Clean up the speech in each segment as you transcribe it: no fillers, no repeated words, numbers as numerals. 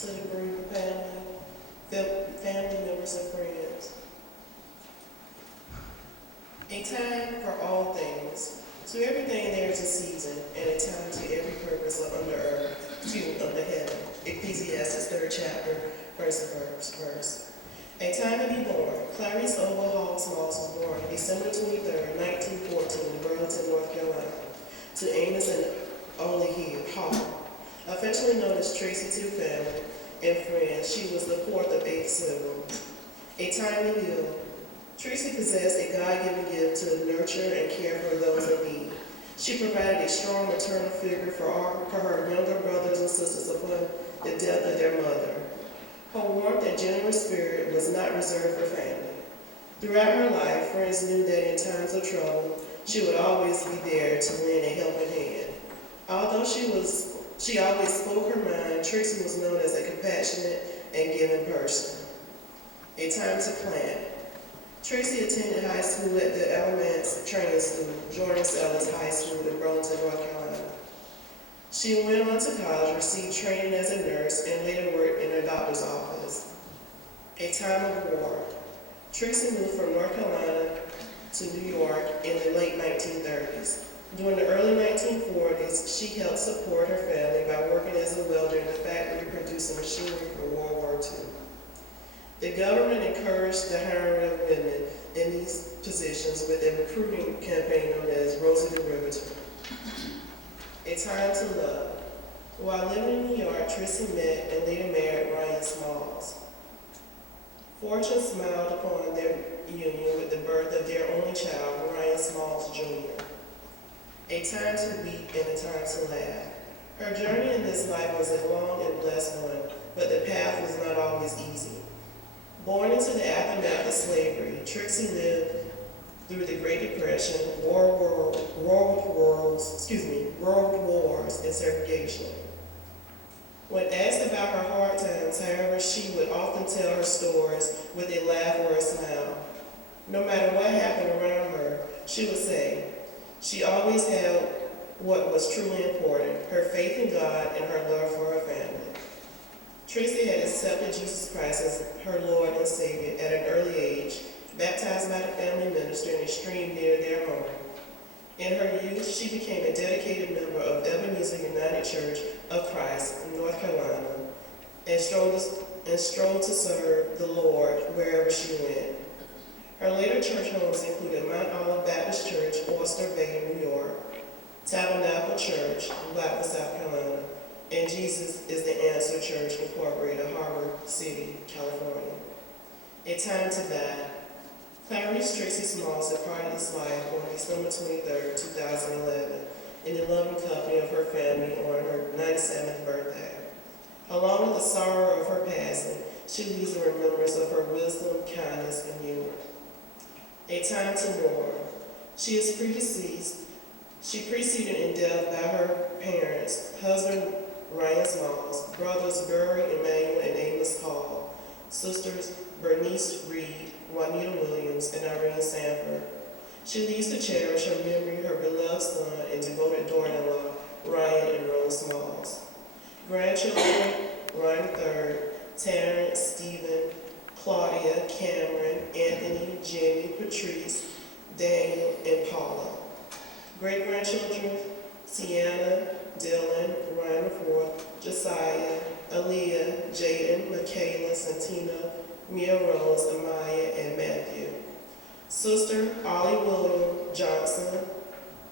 to the bereaved family members and friends. A time for all things. To everything there is a season, and a time to every purpose under heaven. Ecclesiastes 3rd chapter, verse. A time to be born. Clarice Olga Hall Smalls was born December 23rd, 1914 in Burlington, North Carolina, to Amos and Ollie Hall. Affectionately known as Trixie to family and friends, she was the fourth of 8 siblings. A time to heal. Trixie possessed a God-given gift to nurture and care for those in need. She provided a strong maternal figure for her younger brothers and sisters upon the death of their mother. Her warmth and generous spirit was not reserved for family. Throughout her life, friends knew that in times of trouble, she would always be there to lend a helping hand. Although she always spoke her mind, Trixie was known as a compassionate and giving person. A time to plan. Trixie attended high school at the Elements Training School, Jordan Sellers High School in Burlington, North Carolina. She went on to college, received training as a nurse, and later worked in a doctor's office. A time of war. Trixie moved from North Carolina to New York in the late 1930s. During the early 1940s, she helped support her family by working as a welder in a factory producing machinery for World War II. The government encouraged the hiring of women in these positions with a recruiting campaign known as Rosie the Riveter. A time to love. While living in New York, Trixie met and later married Ryan Smalls. Fortune smiled upon their union with the birth of their only child, Ryan Smalls Jr. A time to weep and a time to laugh. Her journey in this life was a long and blessed one, but the path was not always easy. Born into the aftermath of slavery, Trixie lived through the Great Depression, world wars, and segregation. When asked about her hard times, however, she would often tell her stories with a laugh or a smile. No matter what happened around her, she would say, she always held what was truly important, her faith in God and her love for her family. Trixie had accepted Jesus Christ as her Lord and Savior at an early age, baptized by the family minister in a stream near their home. In her youth, she became a dedicated member of Ebenezer United Church of Christ in North Carolina and strove to serve the Lord wherever she went. Her later church homes included Mount Olive Baptist Church, Oyster Bay, New York, Tabernacle Church, Blackwood, South Carolina, and Jesus is the Answer Church, Incorporated, Harbor City, California. A time to die. Clarice Trixie Smalls departed this life on December 23, 2011, in the loving company of her family on her 97th birthday. Along with the sorrow of her passing, she leaves a remembrance of her wisdom, kindness, and humor. A time to mourn. She is predeceased. She preceded in death by her parents, husband Ryan Smalls, brothers Burry, Emmanuel, and Amos Hall, sisters Bernice Reed, Juanita Williams, and Irene Sanford. She leaves to cherish her memory, her beloved son, and devoted daughter-in-law, Ryan and Rose Smalls. Grandchildren, Ryan III, Terrence, Stephen, Claudia, Cameron, Anthony, Jenny, Patrice, Daniel, and Paula. Great-grandchildren, Sienna, Dylan, Ryan IV, Josiah, Aaliyah, Jaden, Michaela, Santina, Mia Rose, Amaya, and Matthew. Sister, Ollie William Johnson,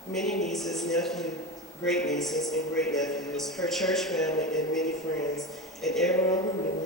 many nieces, nephews, great-nieces, and great-nephews, her church family, and many friends, and everyone who knew